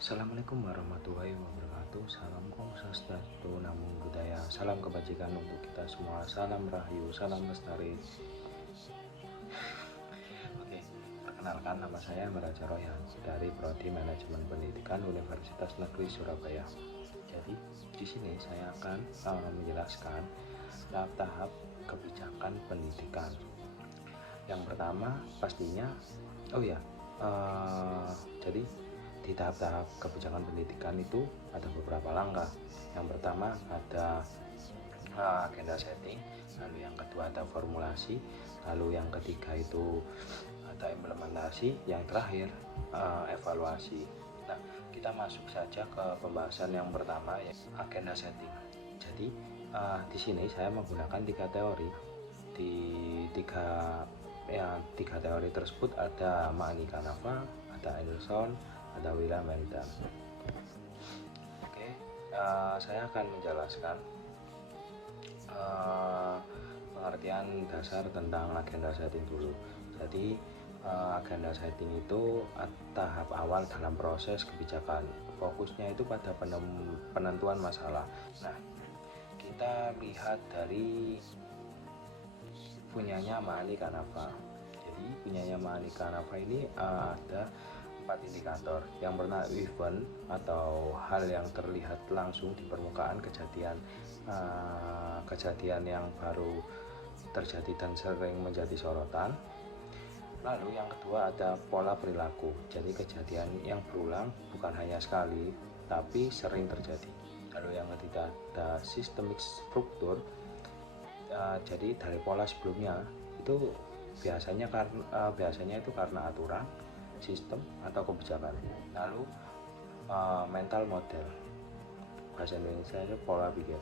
Assalamualaikum warahmatullahi wabarakatuh. Salam Om Swastiastu, Namo Buddhaya. Salam kebajikan untuk kita semua. Salam Rahayu, salam lestari. Oke, perkenalkan nama saya Meraja Royan dari Prodi Manajemen Pendidikan Universitas Negeri Surabaya. Jadi di sini saya akan menjelaskan tahap-tahap kebijakan pendidikan. Yang pertama pastinya, jadi di tahap-tahap kebijakan pendidikan itu ada beberapa langkah. Yang pertama ada agenda setting, lalu yang kedua ada formulasi, lalu yang ketiga itu ada implementasi, yang terakhir evaluasi. Nah, kita masuk saja ke pembahasan yang pertama, yaitu agenda setting. Jadi di sini saya menggunakan tiga teori. Di tiga teori tersebut ada Mani Kanava, ada Anderson, ada William Hamilton. Oke, saya akan menjelaskan pengertian dasar tentang agenda setting dulu. Jadi agenda setting itu tahap awal dalam proses kebijakan. Fokusnya itu pada penentuan masalah. Nah, kita lihat dari punyanya Mani Kanava. Jadi punyanya Mani Kanava ini ada 4 indikator. Yang pertama event atau hal yang terlihat langsung di permukaan, kejadian yang baru terjadi dan sering menjadi sorotan. Lalu yang kedua ada pola perilaku. Jadi kejadian yang berulang bukan hanya sekali tapi sering terjadi. Lalu yang ketiga ada systemic struktur. Jadi dari pola sebelumnya itu biasanya itu karena aturan, sistem atau kebijakan. Lalu mental model, bahasa Indonesia itu pola pikir.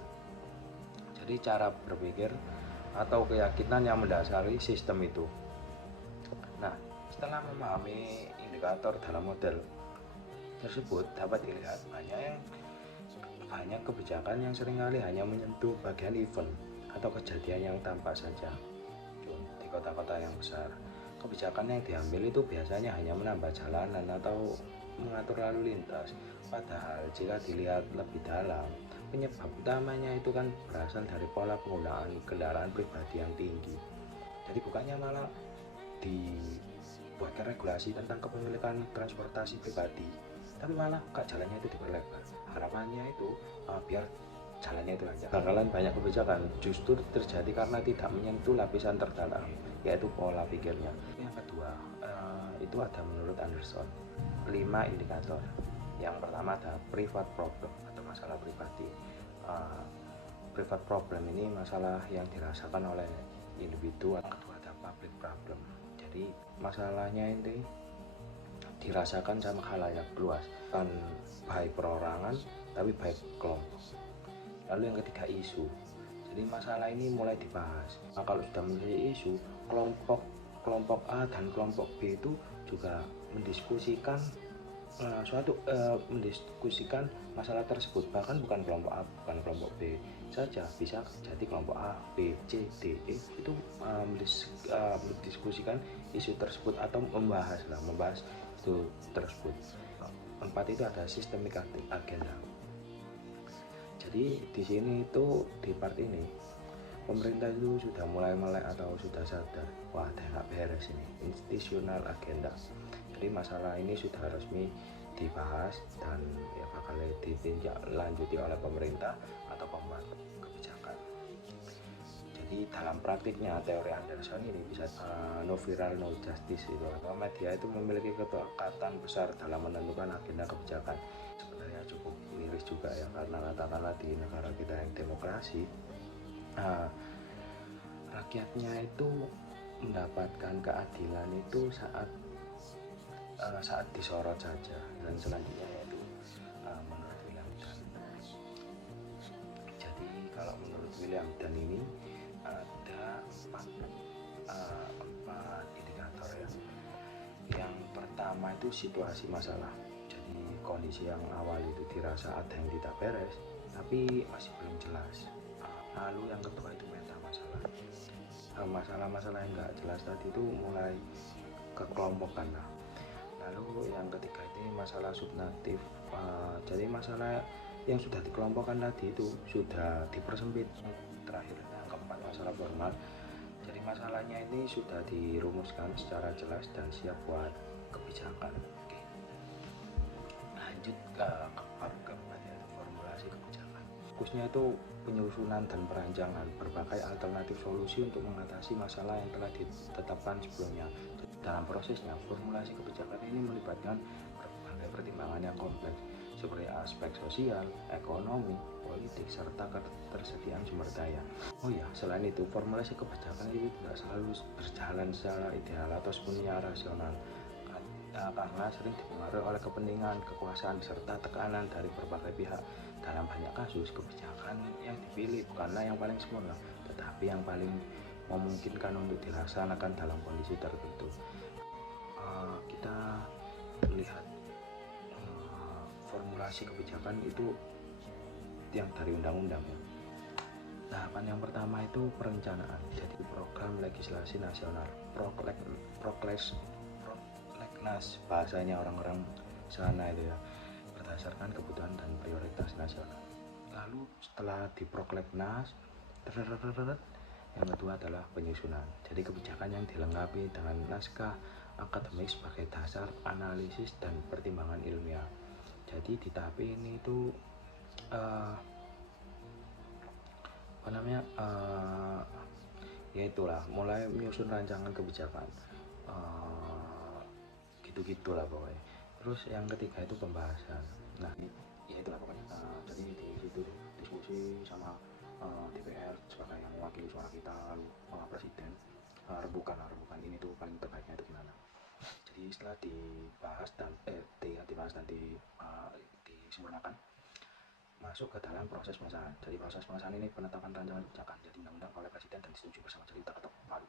Jadi cara berpikir atau keyakinan yang mendasari sistem itu. Nah, setelah memahami indikator dalam model tersebut dapat dilihat banyak kebijakan yang seringkali hanya menyentuh bagian event atau kejadian yang tampak saja di kota-kota yang besar. Kebijakan yang diambil itu biasanya hanya menambah jalanan atau mengatur lalu lintas. Padahal jika dilihat lebih dalam, penyebab utamanya itu kan berasal dari pola penggunaan kendaraan pribadi yang tinggi. Jadi bukannya malah dibuatkan regulasi tentang kepemilikan transportasi pribadi, tapi malah jalannya itu diperlebar. Harapannya itu biar jalannya itu lancar. Bakalan banyak kebijakan justru terjadi karena tidak menyentuh lapisan terdalam, yaitu pola pikirnya. Yang kedua itu ada menurut Anderson 5 indikator. Yang pertama ada private problem atau masalah pribadi. Private problem ini masalah yang dirasakan oleh individu. Yang kedua ada public problem. Jadi masalahnya ini dirasakan sama khalayak luas, kan baik perorangan tapi baik kelompok. Lalu yang ketiga isu. Jadi masalah ini mulai dibahas. Nah, kalau sudah menjadi isu, kelompok A dan kelompok B itu juga mendiskusikan mendiskusikan masalah tersebut. Bahkan bukan kelompok A, bukan kelompok B saja, bisa jadi kelompok A, B, C, D, E itu mendiskusikan isu tersebut atau membahas itu tersebut. 4 itu ada systemic agenda. Jadi di sini itu di part ini pemerintah itu sudah mulai melek atau sudah sadar, wah ada nggak beres ini, institutional agenda. Jadi masalah ini sudah resmi dibahas dan ya bakal ditindaklanjuti oleh pemerintah atau pembuat kebijakan. Jadi dalam praktiknya teori Anderson ini bisa no viral no justice itu, atau media itu memiliki ketepatan besar dalam menentukan agenda kebijakan. Sebenarnya cukup miris juga ya, karena katakanlah di negara kita yang demokrasi, rakyatnya itu mendapatkan keadilan itu saat disorot saja. Dan selanjutnya yaitu menurut William Dunn. Jadi kalau menurut William Dunn ini ada 4 indikator ya. Yang pertama itu situasi masalah. Jadi kondisi yang awal itu dirasa ada yang tidak beres tapi masih belum jelas. Lalu yang kedua itu meta masalah. Masalah-masalah yang nggak jelas tadi itu mulai kekelompokan lah. Lalu yang ketiga ini masalah subnatif. Jadi masalah yang sudah dikelompokkan tadi itu sudah dipersempit. Terakhir yang keempat masalah formal. Jadi masalahnya ini sudah dirumuskan secara jelas dan siap buat kebijakan. Oke. Lanjut ke bab keempat, yaitu formulasi kebijakan. Fokusnya itu penyusunan dan perancangan berbagai alternatif solusi untuk mengatasi masalah yang telah ditetapkan sebelumnya. Dalam prosesnya, formulasi kebijakan ini melibatkan berbagai pertimbangan yang kompleks seperti aspek sosial, ekonomi, politik, serta ketersediaan sumber daya. Oh ya, selain itu, formulasi kebijakan ini tidak selalu berjalan secara ideal atau sepenuhnya rasional, karena sering dipengaruhi oleh kepentingan, kekuasaan, serta tekanan dari berbagai pihak. Dalam banyak kasus, kebijakan yang dipilih bukanlah yang paling sempurna, tetapi yang paling memungkinkan untuk dilaksanakan dalam kondisi tertentu. Kita melihat formulasi kebijakan itu yang dari undang-undang ya. Tahapan yang pertama itu perencanaan, jadi program legislasi nasional, prolegnas bahasanya orang-orang sana itu ya, berdasarkan kebutuhan dan prioritas nasional. Lalu setelah di prolegnas, yang kedua adalah penyusunan, jadi kebijakan yang dilengkapi dengan naskah akademik sebagai dasar analisis dan pertimbangan ilmiah. Jadi di tahap ini itu ya itulah, mulai menyusun rancangan kebijakan, gitu-gitulah pokoknya. Terus yang ketiga itu pembahasan. Nah, ya itulah pokoknya. Jadi di situ diskusi sama DPR sebagai yang mewakili suara kita, lalu presiden rembukan ini tuh paling terbaiknya itu gimana. Jadi setelah dibahas dan disempurnakan, masuk ke dalam proses pengesahan. Jadi proses pengesahan ini penetapan rancangan kebijakan jadi undang-undang oleh presiden dan disetujui bersama, jadi kita ketok palu.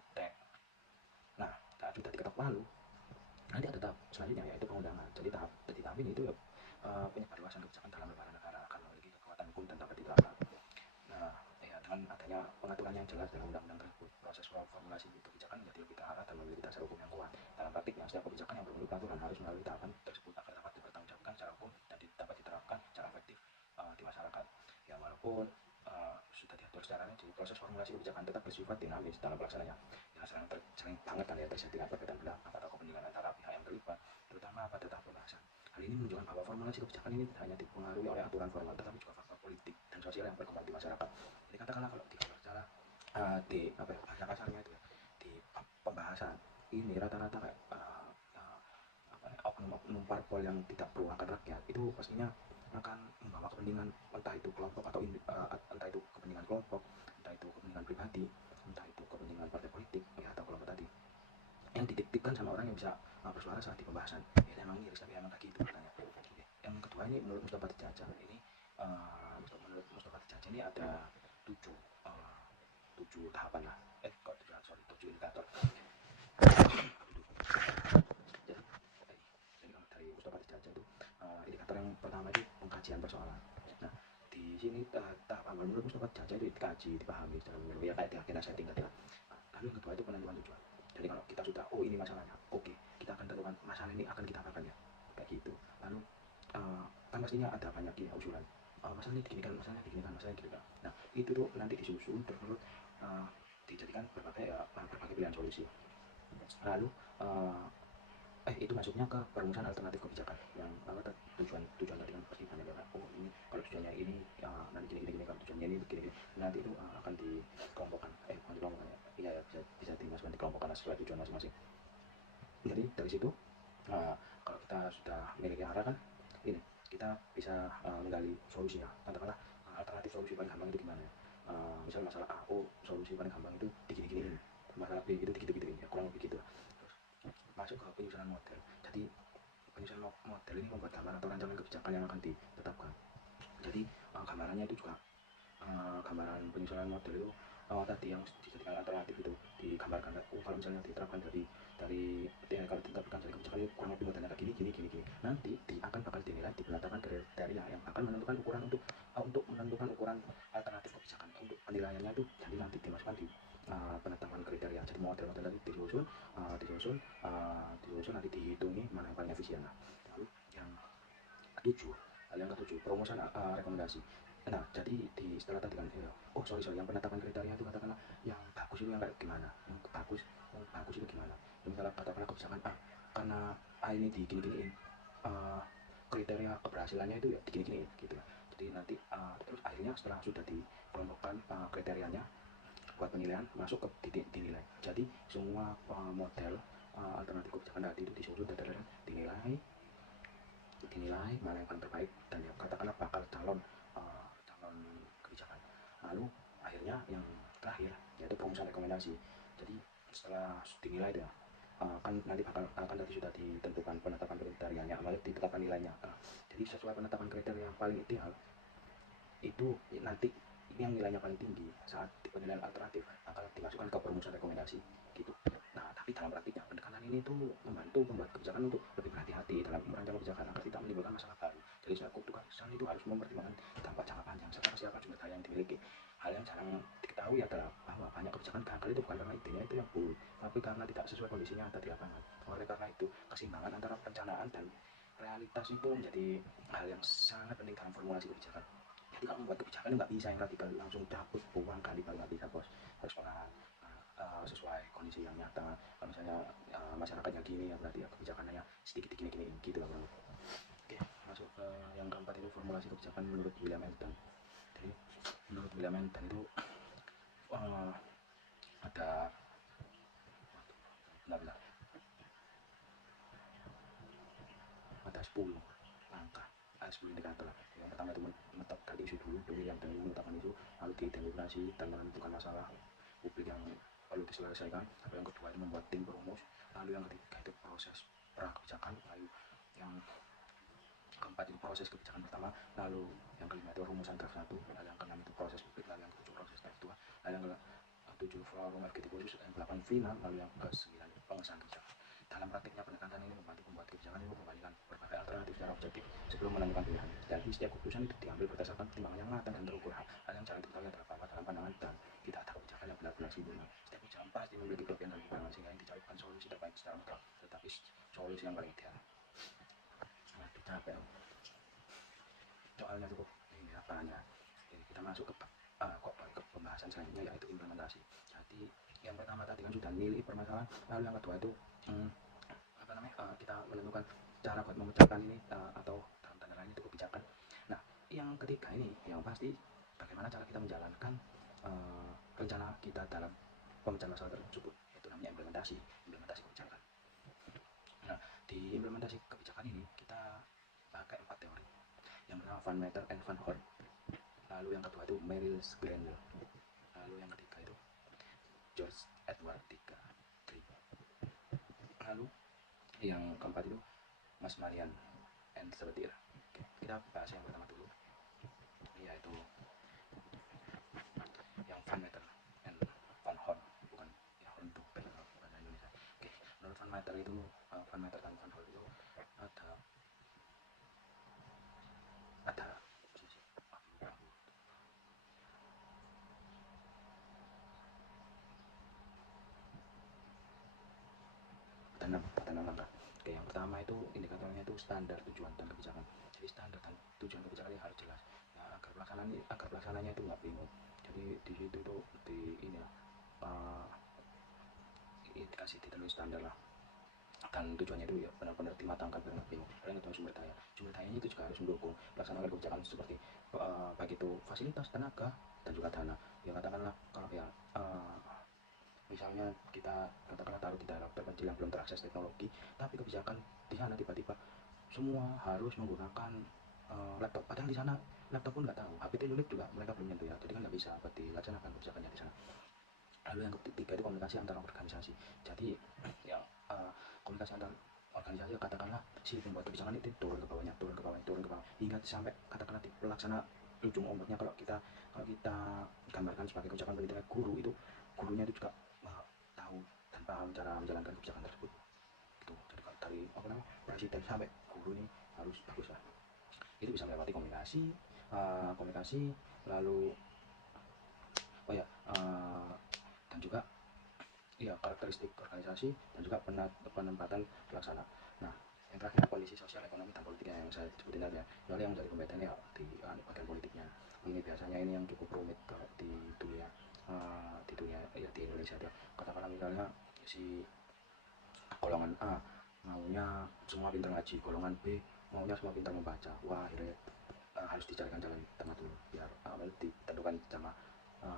Nah, sudah diketok palu, nanti ada tahap selanjutnya yaitu pengundangan. Jadi tahap ini itu ya, penyebarluasan kebijakan dalam lembaga negara akan memiliki kekuatan hukum dan dapat diterapkan. Nah, ya, dengan adanya pengaturan yang jelas dalam undang-undang tersebut, proses formulasi kebijakan menjadi lebih terarah dan memiliki dasar hukum yang kuat. Dalam praktiknya, setiap kebijakan yang berbentuk peraturan harus melalui tahapan tersebut agar dapat dipertanggungjawabkan secara hukum dan dapat diterapkan secara efektif di masyarakat. Ya, walaupun sudah diatur secara rinci, proses formulasi kebijakan tetap bersifat dinamis dalam pelaksananya. Ya, sering banget kan ya terjadi perbedaan pendapat atau kepentingan antara pihak yang terlibat, terutama pada tahap pembahasan. Hal ini menunjukkan bahwa formulasi kebijakan ini tidak hanya dipengaruhi oleh aturan formal, tetapi juga faktor politik dan sosial yang berkembang di masyarakat. Jadi katakanlah kalau secara bahasa kasarnya itu ya, di pembahasan ini rata-rata kayak oknum parpol yang tidak pro akan rakyat itu pastinya akan membawa kepentingan, entah itu kelompok atau entah itu kepentingan kelompok, entah itu kepentingan pribadi, entah itu kepentingan partai politik ya, atau kelompok tadi yang dititipkan sama orang yang bisa bersuara saat di pembahasan. Ya emang miris, tapi emang kayak gitu katanya. Yang kedua ini menurut Mustafa Dijaja ini, menurut Mustafa Dijaja ini ada tujuh tahapan lah, tujuh indikator. Jadi kalau dari Mustafa Dijaja itu, indikator yang pertama itu pengkajian persoalan. Nah, di sini tahap awal menurut Mustafa Dijaja itu dikaji, dipahami secara menyeluruh, ya kayak agenda setting tadi lah. Lalu yang kedua itu penentuan tujuan. Jadi kalau kita sudah, oh ini masalahnya, oke, kita akan tentukan masalah ini akan kita apakan ya, kayak gitu. Lalu kan pastinya ada banyak ya usulan, masalah ini diginikan, masalahnya diginikan, masalahnya diginikan. Nah, itu tuh nanti disusun terus dijadikan berbagai pilihan solusi. Lalu itu masuknya ke perumusan alternatif kebijakan yang tujuan tadi kan pasti banyak banget. Oh ini kalau tujuannya ini nanti gini, kalau tujuannya ini begini, nanti itu akan dikelompokkan, bukan dikelompokkan ya, iya ya, bisa dimasukkan dikelompokkan sesuai tujuan masing-masing. Jadi dari situ kalau kita sudah memiliki arah kan, ini kita bisa menggali solusinya. Katakanlah alternatif solusi paling gampang itu gimana ya, misal masalah A, oh solusi paling gampang itu digini-gini ini, masalah B itu digitu-gitu ya, kurang lebih gitu. Terus masuk ke penyusunan model. Jadi penyusunan model ini membuat gambaran atau rancangan kebijakan yang akan ditetapkan. Jadi gambarannya itu juga gambaran penyusunan model itu tadi yang dijadikan alternatif itu digambarkan. Kalau misalnya diterapkan kalau diterapkan dari kebijakan itu kurang lebih modelnya kayak gini. Nanti akan bakal dinilai berdasarkan kriteria yang akan menentukan ukuran untuk menentukan ukuran alternatif kebijakan. Untuk penilaiannya itu jadi nanti dimasukkan di penetapan kriteria. Jadi model-model tadi disusun, disusun nanti dihitungi mana yang paling efisien. Lalu yang ketujuh, perumusan rekomendasi. Nah, jadi di setelah tadi kan, yang penetapan kriteria itu katakanlah yang bagus itu yang kayak gimana, yang bagus itu gimana. Misalnya katakanlah kebijakan A, karena A ini digini-giniin, kriteria keberhasilannya itu ya digini-giniin gitu. Jadi nanti terus akhirnya setelah sudah dikelompokkan kriterianya buat penilaian, masuk ke dinilai. Jadi semua model alternatif kebijakan tadi itu disusun dan dinilai mana yang paling terbaik dan yang katakanlah bakal calon kebijakan. Lalu akhirnya yang terakhir yaitu perumusan rekomendasi. Jadi setelah dinilai ya, kan nanti akan tadi sudah ditentukan penetapan kriterianya, lalu ditetapkan nilainya. Jadi sesuai penetapan kriteria yang paling ideal itu nanti ini yang nilainya paling tinggi saat penilaian alternatif akan dimasukkan ke perumusan rekomendasi gitu. Nah, tapi dalam praktiknya pendekatan ini tuh membantu pembuat kebijakan untuk lebih berhati-hati dalam merancang kebijakan agar tidak menimbulkan masalah baru. Jadi sebuah keputusan itu harus mempertimbangkan dampak jangka panjang serta kesiapan sumber daya yang dimiliki. Hal yang jarang diketahui adalah bahwa banyak kebijakan gagal itu bukan karena idenya itu yang buruk, tapi karena tidak sesuai kondisinya ada di lapangan. Oleh karena itu, keseimbangan antara perencanaan dan realitas itu menjadi hal yang sangat penting dalam formulasi kebijakan. Jadi kalau membuat kebijakan nggak bisa yang radikal langsung cabut buang kali baru nggak bisa bos, harus pelan, sesuai kondisi yang nyata. Kalau misalnya masyarakatnya gini ya berarti ya kebijakannya sedikit gini gitu lah bro. Oke, masuk ke yang keempat itu formulasi kebijakan menurut William Elton. Jadi menurut William Elton itu ada benar-benar ada 10 langkah, 10 indikator. Yang pertama itu menetapkan isu dulu, William dan menetapkan isu, lalu diidentifikasi dan menentukan masalah publik yang perlu diselesaikan. Lalu yang kedua itu membuat tim perumus, lalu yang ketiga itu proses prakebijakan, lalu yang keempat itu proses kebijakan pertama, lalu yang kelima itu rumusan draft 1, lalu yang keenam itu proses publik, lalu yang ketujuh proses draft 2, lalu yang ke-7 forum FGD khusus, yang ke-8 final, lalu yang ke-9 pengesahan kebijakan. Dalam praktiknya pendekatan ini membantu pembuat kebijakan itu membandingkan berbagai alternatif secara objektif sebelum menentukan pilihan. Jadi setiap keputusan itu diambil berdasarkan pertimbangan yang matang dan terukur. Hal yang jarang diketahui adalah bahwa dalam pandangan dan tidak ada kebijakan yang benar-benar sempurna. Setiap kebijakan pasti memiliki kelebihan dan kekurangan sehingga yang dicarikan solusi terbaik secara mutlak, tetapi solusi yang paling ideal. Nah, capek soalnya cukup ini apanya. Ini kita masuk ke pembahasan selanjutnya yaitu implementasi. Jadi yang pertama tadi kan sudah nilai permasalahan, lalu yang kedua itu kita menentukan cara buat memecahkan ini atau dalam tanda lain itu kebijakan. Nah, yang ketiga ini yang pasti bagaimana cara kita menjalankan rencana kita dalam pemecahan masalah tersebut, itu namanya implementasi kebijakan. Nah, di implementasi kebijakan ini kita pakai 4 teori. Yang pertama Van Meter and Van Horn, lalu yang kedua itu Merrill Grenell, lalu yang ketiga itu George Edward Green, lalu yang keempat itu Mas Marian and Sebetir. Kita bahas yang pertama dulu, yaitu yang Van Meter and Van Horn, bukan ya Horn itu bahasa Indonesia. Oke, menurut Van Meter itu Van Meter dan Van Horn itu ada enam langkah. Oke, yang pertama itu indikatornya itu standar tujuan dan kebijakan. Jadi standar dan tujuan kebijakan ini harus jelas. Nah, agar pelaksananya itu nggak bingung. Jadi di situ itu ini dikasih ditentuin standar lah. Dan tujuannya itu ya benar-benar dimatangkan biar nggak bingung. Lalu yang kedua sumber dayanya itu juga harus mendukung pelaksanaan kebijakan seperti baik itu fasilitas, tenaga, dan juga dana. Ya katakanlah kalau ya misalnya kita katakanlah taruh di daerah terpencil yang belum terakses teknologi, tapi kebijakan di sana tiba-tiba semua harus menggunakan laptop, padahal di sana laptop pun nggak tahu, HPT unit juga mereka belum nyentuh ya, jadi kan nggak bisa dilaksanakan kebijakannya di sana. Lalu yang ketiga itu komunikasi antara organisasi. Jadi yang komunikasi antar organisasi katakanlah si pembuat kebijakan itu turun ke bawah, hingga sampai katakanlah di pelaksana ujung umurnya. Kalau kita gambarkan sebagai kebijakan pendidikan guru, itu gurunya itu juga tahu dan paham cara menjalankan kebijakan tersebut. Itu jadi kalau dari presiden sampai guru ini harus bagus lah. Itu bisa melewati komunikasi lalu dan juga ya karakteristik organisasi dan juga penempatan pelaksana. Nah, yang terakhir kondisi sosial, ekonomi, dan politiknya yang saya sebutin tadi ya. Soalnya yang menjadi pembedanya ya di bagian politiknya. Ini biasanya ini yang cukup rumit kalau di dunia ya di Indonesia itu. Katakanlah misalnya si golongan A maunya semua pintar ngaji, golongan B maunya semua pintar membaca. Wah, akhirnya harus dicarikan jalan tengah dulu biar ditentukan sama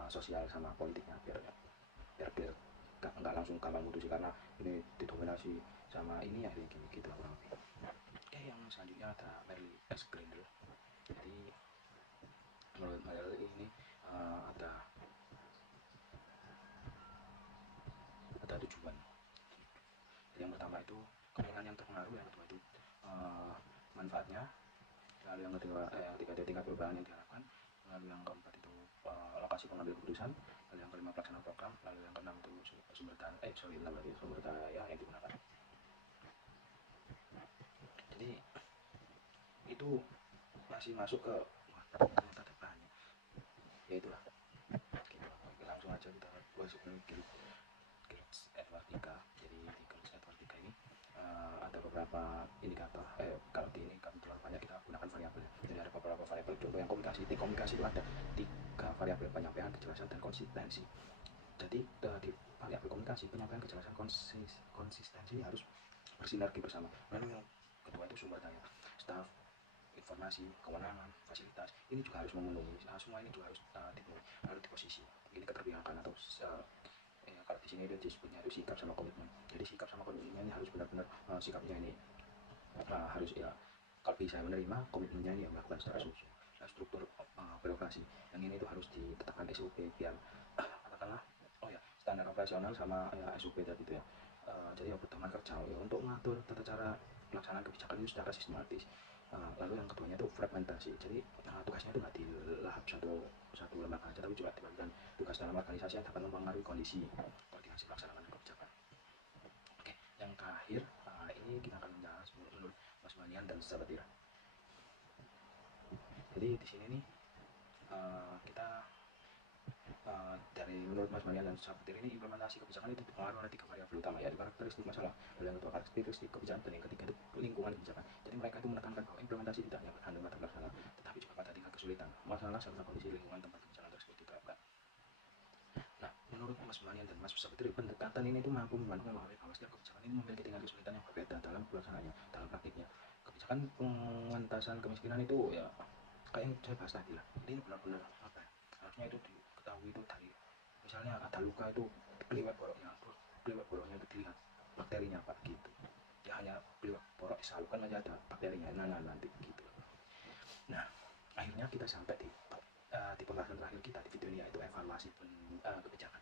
sosial sama politiknya biar nggak langsung gampang putus karena ini didominasi sama ini ya gini gitu kurang lebih. Oke, yang selanjutnya ada Merle S. Grinder. Jadi menurut Merle ini ada tujuan. Jadi yang pertama itu kepentingan yang terpengaruh, yang kedua itu manfaatnya, lalu yang ketiga itu tingkat perubahan yang diharapkan, lalu yang keempat itu lokasi pengambil keputusan, lalu yang kelima pelaksana program, lalu yang keenam itu sumber daya yang digunakan. Jadi itu masih masuk ke ternyata ada bahannya, ya itulah gitu. Langsung aja kita bahas Guilds Edward 3. Jadi di Guilds Edward 3 ini ada beberapa indikator. Kalau di ini kami terlalu banyak kita gunakan variabel. Jadi ada beberapa variabel. Contoh yang komunikasi. Di komunikasi itu ada 3 variabel: penyampaian, kejelasan, dan konsistensi. Jadi di variabel komunikasi, penyampaian, kejelasan, konsistensi harus bersinergi bersama. Lalu yang kedua itu sumber daya, staf, informasi, kewenangan, fasilitas, ini juga harus memenuhi. Semua ini juga harus dipenuhi. Lalu di posisi, ini keterpihakan atau kalau di sini itu disebutnya itu sikap sama komitmen. Jadi sikap sama komitmennya ini harus benar-benar sikapnya ini harus ya kalau bisa menerima, komitmennya ini yang melakukan secara sungguh. Nah, struktur birokrasi yang ini itu harus ditetapkan SOP biar katakanlah standar operasional sama SOP tadi itu ya. Jadi yang pertama kerja ya untuk mengatur tata cara pelaksanaan kebijakan itu secara sistematis. Lalu yang keduanya itu fragmentasi. Jadi tugasnya itu nggak dilahap satu lembaga aja, tapi juga dibagikan tugas dalam organisasi yang dapat mempengaruhi kondisi koordinasi pelaksanaan kebijakan. Oke, yang terakhir ini kita akan membahas menurut Mas Manian dan sahabat Ira. Jadi di sini nih kita dari menurut Mas Manian dan sahabat Ira ini implementasi kebijakan itu dipengaruhi oleh 3 variabel utama, yaitu karakteristik masalah, yang kedua karakteristik kebijakan, dan yang ketiga itu lingkungan kebijakan. Jadi mereka itu menekankan bahwa implementasi tidak hanya bergantung pada pelaksanaan, tetapi juga pada tingkat kesulitan masalah serta kondisi lingkungan tempat kebijakan tersebut diterapkan. Nah, menurut Mas Manian dan Mas Sabitri, pendekatan ini itu mampu membantu memahami bahwa setiap kebijakan ini memiliki tingkat kesulitan yang berbeda dalam pelaksanaannya, dalam praktiknya. Kebijakan pengentasan kemiskinan itu ya kayak yang saya bahas tadi lah. Ini benar-benar apa ya? Harusnya itu diketahui itu dari misalnya ada luka itu keliwat boroknya itu dilihat bakterinya apa gitu. Ya hanya keliwat borok selalu kan aja ada bakterinya nanti gitu. Nah, akhirnya kita sampai di pembahasan terakhir kita di video ini, yaitu evaluasi kebijakan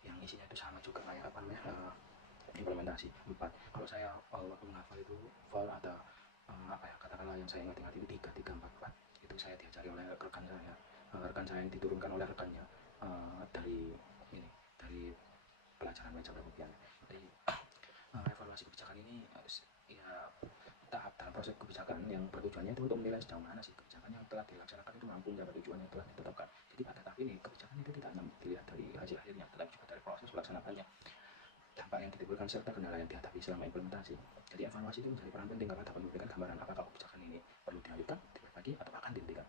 yang isinya itu sama juga kayak apa namanya implementasi 4. Kalau saya waktu menghafal itu ada katakanlah yang saya ingat itu 3, 3, 4, 4. Itu saya diajari oleh rekan saya yang diturunkan oleh rekannya dari pelajaran meja permukian. Jadi evaluasi kebijakan ini ya tahap dalam proses kebijakan yang bertujuannya itu untuk menilai sejauh mana sih kebijakan yang telah dilaksanakan itu mampu mencapai tujuan yang telah ditetapkan. Jadi pada tahap ini kebijakan itu tidak hanya dilihat dari hasil akhirnya, tetapi juga dari proses pelaksanaannya, dampak yang ditimbulkan serta kendala yang dihadapi selama implementasi. Jadi evaluasi itu menjadi peran penting karena dapat memberikan gambaran apakah kebijakan ini perlu dilanjutkan, diperbaiki, atau bahkan dihentikan.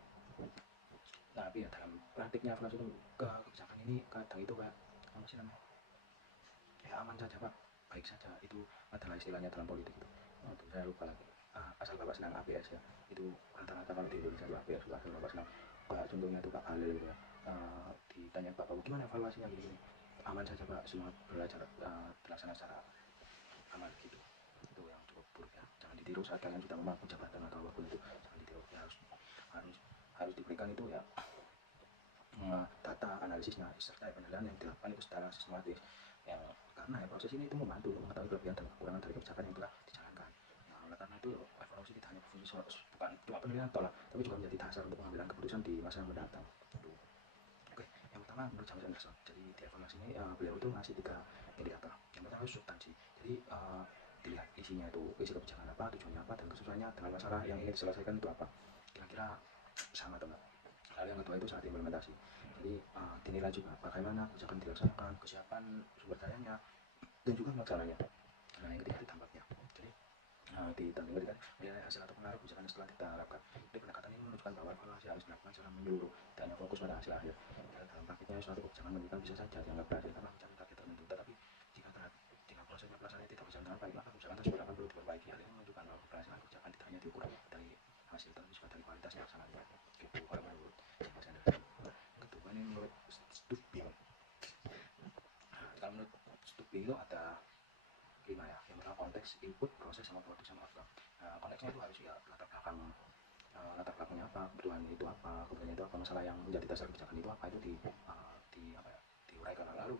Tapi ya dalam praktiknya evaluasi kebijakan ini kadang itu kayak apa sih namanya? Ya aman saja Pak, baik saja, itu adalah istilahnya dalam politik itu. Saya lupa lagi. Asal Bapak senang ABS ya, itu rata-rata kalau di Indonesia itu ABS, asal Bapak senang. Kayak contohnya itu Pak Halil gitu ya, ditanya Bapak gimana evaluasinya begini, aman saja Pak, semua belajar dilaksanakan secara aman gitu. Itu yang cukup buruk ya, jangan ditiru saat kalian sudah memangku jabatan atau apapun itu, jangan ditiru ya, harus diberikan itu ya data analisisnya serta penilaian yang dilakukan itu secara sistematis, yang karena proses ini itu membantu untuk mengetahui kelebihan dan kekurangan dari kebijakan yang telah dijalankan. Nah, oleh karena itu evaluasi tidak hanya berfungsi bukan cuma penilaian tolak, tapi juga menjadi dasar untuk pengambilan keputusan di masa mendatang. Oke, yang pertama menurut James Anderson, jadi di evaluasi ini beliau itu ngasih 3 indikator. Yang pertama itu substansi, jadi dilihat isinya itu, isi kebijakan apa, tujuannya apa, dan kesesuaiannya dengan masalah yang ingin diselesaikan itu apa, kira-kira sama atau enggak. Lalu yang kedua itu saat implementasi. Jadi dinilai juga bagaimana kebijakan dilaksanakan, kesiapan sumber dayanya, dan juga pelaksananya. Nah yang ketiga itu dampaknya. Jadi ditandingkan menilai hasil atau pengaruh kebijakan setelah diterapkan. Jadi pendekatan ini menunjukkan bahwa evaluasi harus dilakukan secara menyeluruh dan fokus pada hasil akhir. Dalam praktiknya suatu kebijakan menunjukkan bisa saja dianggap berhasil karena mencapai target tertentu, tetapi jika prosesnya pelaksanaan tidak berjalan dengan baik, maka kebijakan tersebut akan perlu diperbaiki. Hal ini menunjukkan bahwa keberhasilan kebijakan tidak hanya diukur dari hasil, tetapi juga dari kualitas pelaksanaannya. Gitu kalau menurut Mas Hendra. Kedua ini menurut Stubing. Kalau menurut Stubing itu ada 5 ya. Yang pertama konteks, input, proses, sama produk, sama outcome. Konteksnya itu harus ya latar belakangnya apa, kebutuhan itu apa, kebutuhannya itu apa, masalah yang menjadi dasar kebijakan itu apa, itu diuraikan. Lalu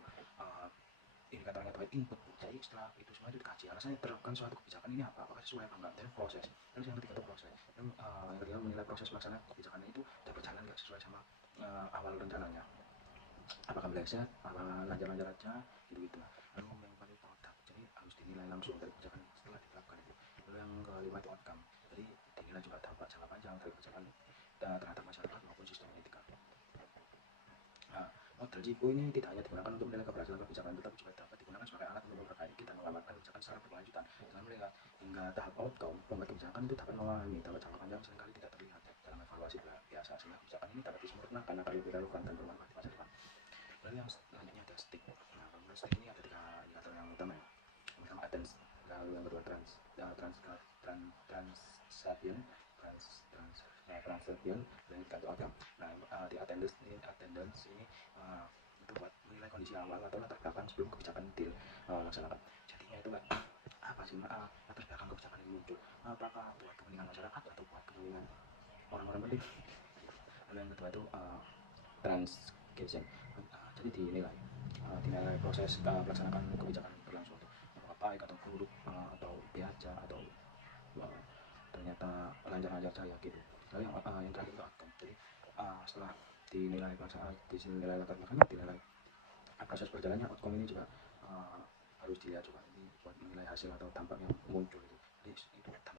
indikatornya terkait input. Jadi setelah itu semua itu dikaji alasannya diterapkan suatu kebijakan ini apa, apakah sesuai apa enggak. Dan proses. Terus yang ketiga itu proses. Yang ketiga menilai proses pelaksanaan kebijakan itu dapat berjalan nggak sesuai sama awal rencananya. Apakah meleset, apa lancar-lancar aja, gitu-gitu. Lalu yang keempat itu produk. Jadi harus dinilai langsung dari kebijakan setelah diterapkan itu. Lalu yang kelima itu outcome. Jadi dinilai juga dampak jangka panjang dari kebijakan terhadap masyarakat maupun sistem pendidikan. Model JIVO ini tidak hanya digunakan untuk menilai keberhasilan kebijakan, tetapi juga dapat digunakan sebagai alat untuk memperbaiki dan mengamalkan kebijakan secara berkelanjutan. Dengan melihat hingga tahap outcome, pembuat kebijakan itu dapat memahami dampak jangka panjang seringkali tidak terlihat dalam evaluasi biasa, sehingga kebijakan ini dapat disempurnakan agar lebih relevan dan bermanfaat di masa depan. Lalu yang selanjutnya ada stick. Nah, kalau stick ini ada 3 indikator yang utama ya. Yang pertama attendance, lalu yang kedua transcription, dan indikator outcome. Nah, di attendance ini itu buat menilai kondisi awal atau latar belakang sebelum kebijakan dilaksanakan. Jadinya itu apa sih latar belakang kebijakan ini muncul? Apakah buat kepentingan masyarakat atau buat kepentingan orang-orang penting? Lalu yang kedua itu transcription. Jadi dinilai proses pelaksanaan kebijakan berlangsung itu apakah baik atau buruk, atau biasa atau ternyata lancar-lancar saja gitu. Lalu yang terakhir itu outcome. Jadi setelah dinilai latar belakangnya, dinilai proses berjalannya, outcome ini juga harus dilihat juga ini buat menilai hasil atau dampak yang muncul itu. Jadi itu